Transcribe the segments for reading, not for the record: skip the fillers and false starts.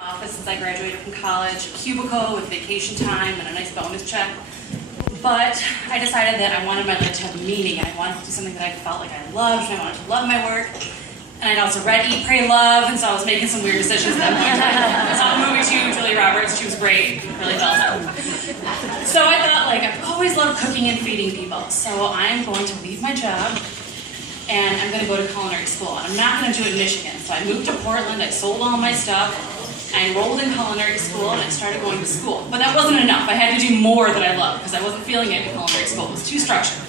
Office since I graduated from college, a cubicle with vacation time and a nice bonus check. But I decided that I wanted my life to have meaning, and I wanted to do something that I felt like I loved, and I wanted to love my work. And I'd also read Eat, Pray, Love, and so I was making some weird decisions at that point in time. I saw the movie too, Julia Roberts, she was great, really felt it. So I thought, like, I've always loved cooking and feeding people, so I'm going to leave my job and I'm going to go to culinary school. And I'm not going to do it in Michigan. So I moved to Portland, I sold all my stuff, I enrolled in culinary school, and I started going to school. But that wasn't enough. I had to do more that I loved because I wasn't feeling it in culinary school. It was too structured.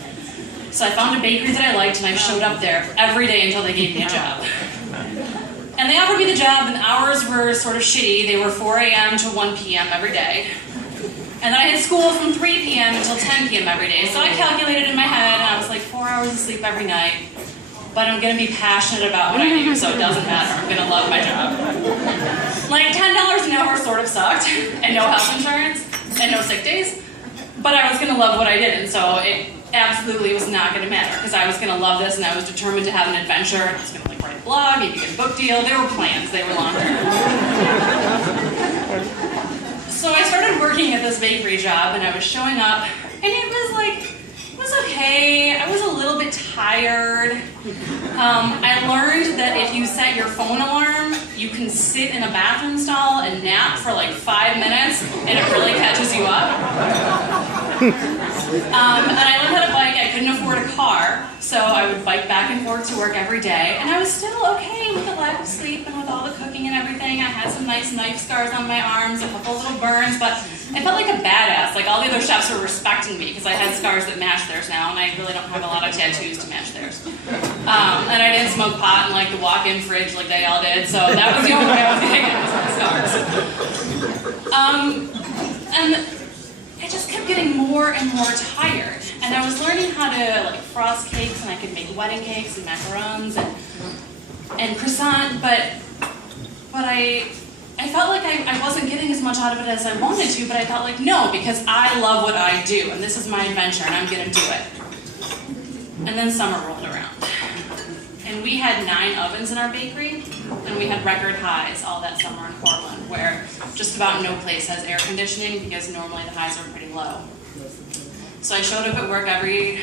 So I found a bakery that I liked, and I showed up there every day until they gave me a job. And they offered me the job, and the hours were sort of shitty. They were 4 a.m. to 1 p.m. every day. And then I had school from 3 p.m. until 10 p.m. every day. So I calculated in my head, and I was like, 4 hours of sleep every night. But I'm going to be passionate about what I do, so it doesn't matter. I'm going to love my job. Like, $10 an hour sort of sucked, and no health insurance, and no sick days. But I was going to love what I did, and so it absolutely was not going to matter, because I was going to love this, and I was determined to have an adventure, and I was going to write a blog, maybe get a book deal. There were plans. They were long term. So I started working at this bakery job, and I was showing up, and it was okay. I was a little bit tired. I learned that if you set your phone alarm, you can sit in a bathroom stall and nap for like 5 minutes, and it really catches you up. And I learned how to bike. I couldn't afford a car, so I would bike back and forth to work every day, and I was still okay with the lack of sleep and with all the cooking and everything. I had some nice knife scars on my arms, a couple little burns, but I felt like a badass. Like, all the other chefs were respecting me because I had scars that matched theirs now, and I really don't have a lot of tattoos to match theirs. And I didn't smoke pot in like the walk-in fridge like they all did, so that was the only way I was going to get the scars. And I just kept getting more and more tired, and I was learning how to like frost cakes, and I could make wedding cakes and macarons and croissant, but I felt like I wasn't getting as much out of it as I wanted to, but I felt like, no, because I love what I do, and this is my adventure, and I'm going to do it. And then summer rolled around, and we had 9 ovens in our bakery, and we had record highs all that summer in Portland, where just about no place has air conditioning because normally the highs are pretty low. So I showed up at work every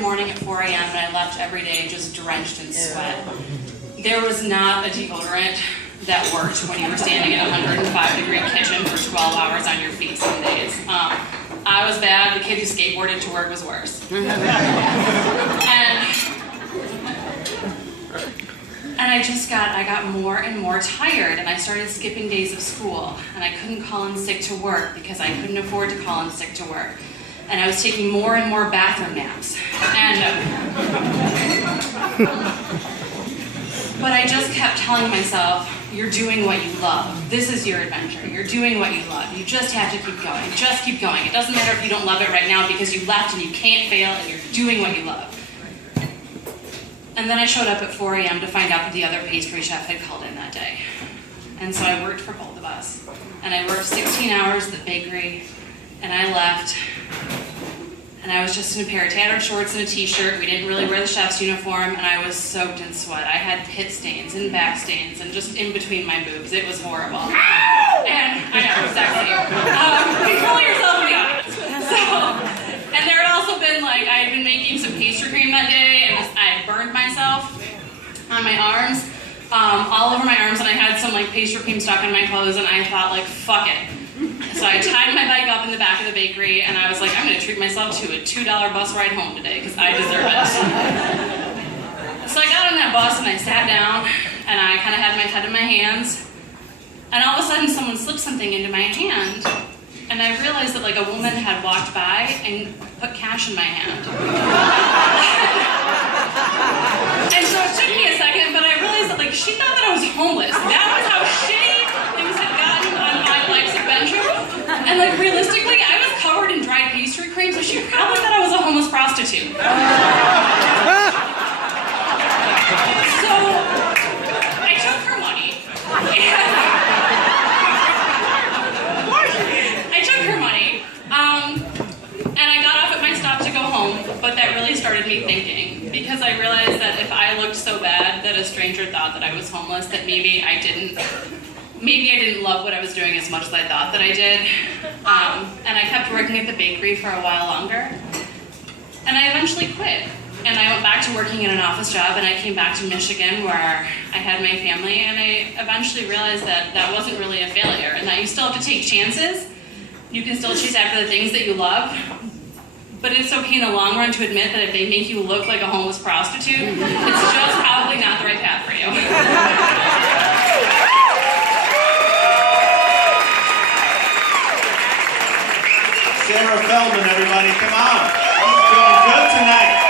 morning at 4 a.m. and I left every day just drenched in sweat. There was not a deodorant that worked when you were standing in a 105-degree kitchen for 12 hours on your feet some days. I was bad. The kid who skateboarded to work was worse. And I got more and more tired, and I started skipping days of school, and I couldn't call in sick to work because I couldn't afford to call in sick to work. And I was taking more and more bathroom naps. But I just kept telling myself, you're doing what you love. This is your adventure. You're doing what you love. You just have to keep going. Just keep going. It doesn't matter if you don't love it right now because you left and you can't fail and you're doing what you love. And then I showed up at 4 a.m. to find out that the other pastry chef had called in that day. And so I worked for both of us. And I worked 16 hours at the bakery, and I left. And I was just in a pair of tattered shorts and a t-shirt. We didn't really wear the chef's uniform, and I was soaked in sweat. I had pit stains and back stains and just in between my boobs. It was horrible. And I know, it was sexy. Control yourself in the audience. And there had also been, like, I had been making some pastry cream that day, and I had burned myself on my arms, all over my arms, and I had some, like, pastry cream stuck on my clothes, and I thought, like, fuck it. So I tied my bike up in the back of the bakery, and I was like, I'm going to treat myself to a $2 bus ride home today, because I deserve it. So I got on that bus, and I sat down, and I kind of had my head in my hands, and all of a sudden someone slipped something into my hand, and I realized that like a woman had walked by and put cash in my hand. And so it took me a second, but I realized that like she thought that I was homeless. That was how shitty things had gotten on my life's adventure. And like realistically, I was covered in dried pastry cream, so she probably thought I was a homeless prostitute. So I took her money. And I got off at my stop to go home, but that really started me thinking, because I realized that if I looked so bad that a stranger thought that I was homeless, that maybe maybe I didn't love what I was doing as much as I thought that I did. And I kept working at the bakery for a while longer. And I eventually quit. And I went back to working in an office job, and I came back to Michigan where I had my family, and I eventually realized that that wasn't really a failure, and that you still have to take chances. You can still chase after the things that you love, but it's okay in the long run to admit that if they make you look like a homeless prostitute, it's just probably not the right path for you. Feldman, everybody, come on. You're doing good tonight.